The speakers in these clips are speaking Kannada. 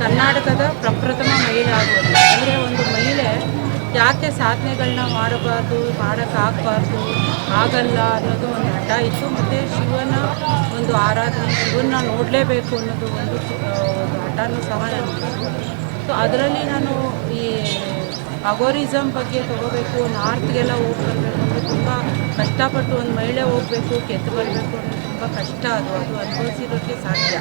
ಕರ್ನಾಟಕದ ಪ್ರಪ್ರಥಮ ಮಹಿಳೆ ಆಗೋದು. ಅಂದರೆ ಒಂದು ಮಹಿಳೆ ಯಾಕೆ ಸಾಧನೆಗಳನ್ನ ಮಾಡಬಾರ್ದು, ಮಾಡೋಕ್ಕಾಗಬಾರ್ದು, ಆಗಲ್ಲ ಅನ್ನೋದು ಒಂದು ಹಠ ಇತ್ತು. ಮತ್ತು ಶಿವನ ಒಂದು ಆರಾಧನೆ, ಶಿವನ್ನ ನೋಡಲೇಬೇಕು ಅನ್ನೋದು ಒಂದು ಹಠನೂ ಸಹ ನನಗಿತ್ತು. ಸೊ ಅದರಲ್ಲಿ ನಾನು ಈ ಅಗೋರಿಸಮ್ ಬಗ್ಗೆ ತೊಗೋಬೇಕು, ನಾರ್ತ್ಗೆಲ್ಲ ಹೋಗಿ ಬರಬೇಕು ಅಂದರೆ ತುಂಬ ಕಷ್ಟಪಟ್ಟು ಒಂದು ಮಹಿಳೆ ಹೋಗಬೇಕು, ಗೆದ್ದು ಬರಬೇಕು ಅಂದರೆ ತುಂಬ ಕಷ್ಟ. ಅದು ಅನುಭವಿಸಿರೋಕ್ಕೆ ಸಾಧ್ಯ.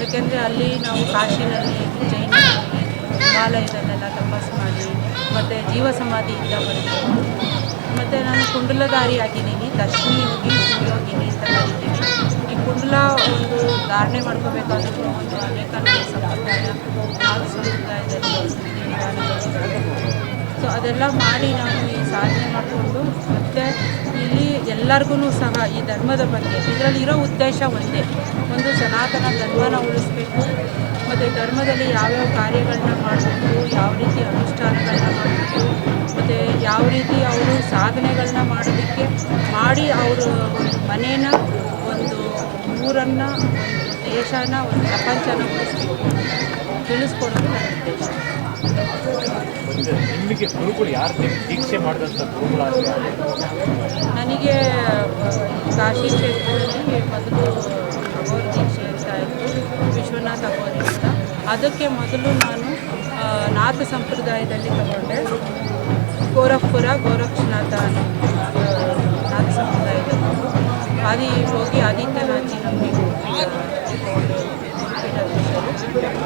ಯಾಕೆಂದರೆ ಅಲ್ಲಿ ನಾವು ಕಾಶಿನಲ್ಲಿ, ಜೈನಲ್ಲಿ, ಹಿಮಾಲಯದಲ್ಲೆಲ್ಲ ತಪಸ್ಸು ಮಾಡಿ ಮತ್ತು ಜೀವ ಸಮಾಧಿಯಿಂದ ಬರಬೇಕು. ಮತ್ತು ನಾನು ಕುಂಡಲಧಾರಿ ಆಗಿದ್ದೀನಿ, ದರ್ಶಿನಿ ಯೋಗಿ, ಶಿವಯೋಗಿನಿ ಅಂತ ಕರಿತೀನಿ. ಈ ಕುಂಡಲ ಒಂದು ಧಾರಣೆ ಮಾಡ್ಕೋಬೇಕಾದ್ರೂ ಒಂದು ಅನೇಕ ಸಂಪ್ರದಾಯ, ನಾಲ್ಕು ಸಂಪ್ರದಾಯದಲ್ಲಿ ವಿಧಾನಗಳು. ಸೊ ಅದೆಲ್ಲ ಮಾಡಿ ನಾನು ಈ ಸಾಧನೆ ಮಾಡಿಕೊಂಡು ಮತ್ತು ಇಲ್ಲಿ ಎಲ್ಲರಿಗೂ ಸಹ ಈ ಧರ್ಮದ ಬಗ್ಗೆ ಇದರಲ್ಲಿರೋ ಉದ್ದೇಶ ಒಂದೇ, ಒಂದು ಸನಾತನ ಧರ್ಮನ ಉಳಿಸ್ಬೇಕು. ಮತ್ತು ಧರ್ಮದಲ್ಲಿ ಯಾವ್ಯಾವ ಕಾರ್ಯಗಳನ್ನ ಮಾಡಬೇಕು, ಯಾವ ರೀತಿ ಅನುಷ್ಠಾನಗಳನ್ನ ಮಾಡಬೇಕು, ಮತ್ತು ಯಾವ ರೀತಿ ಅವರು ಸಾಧನೆಗಳನ್ನ ಮಾಡೋದಕ್ಕೆ ಮಾಡಿ ಅವರು ಒಂದು ಮನೇನ, ಒಂದು ಊರನ್ನು, ಒಂದು ದೇಶನ, ಒಂದು ಪ್ರಪಂಚನ ಉಳಿಸ್ಬೇಕು, ತಿಳಿಸ್ಕೊಡೋದು ನನ್ನ ಉದ್ದೇಶ. ನಿಮಗೆ ಗುರುಗಳು ಯಾರು ದೀಕ್ಷೆ ಮಾಡಿದಂಥ ಗುರುಗಳು? ನನಗೆ ಕಾಶಿ ಕ್ಷೇತ್ರದಲ್ಲಿ ಮೊದಲು ಅಘೋರ ದೀಕ್ಷೆ ಅಂತ ಇತ್ತು, ವಿಶ್ವನಾಥ ಅಘೋರಿ ಅಂತ. ಅದಕ್ಕೆ ಮೊದಲು ನಾನು ನಾಥ ಸಂಪ್ರದಾಯದಲ್ಲಿ ತಗೊಂಡೆ. ಗೋರಖ್ಪುರ ಗೋರಕ್ಷನಾಥ ನಾಥ ಸಂಪ್ರದಾಯದಲ್ಲಿ ಹೋಗಿ ಆದಿತ್ಯನಾಥಿ ನಮಗೆ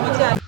ಮತ್ತು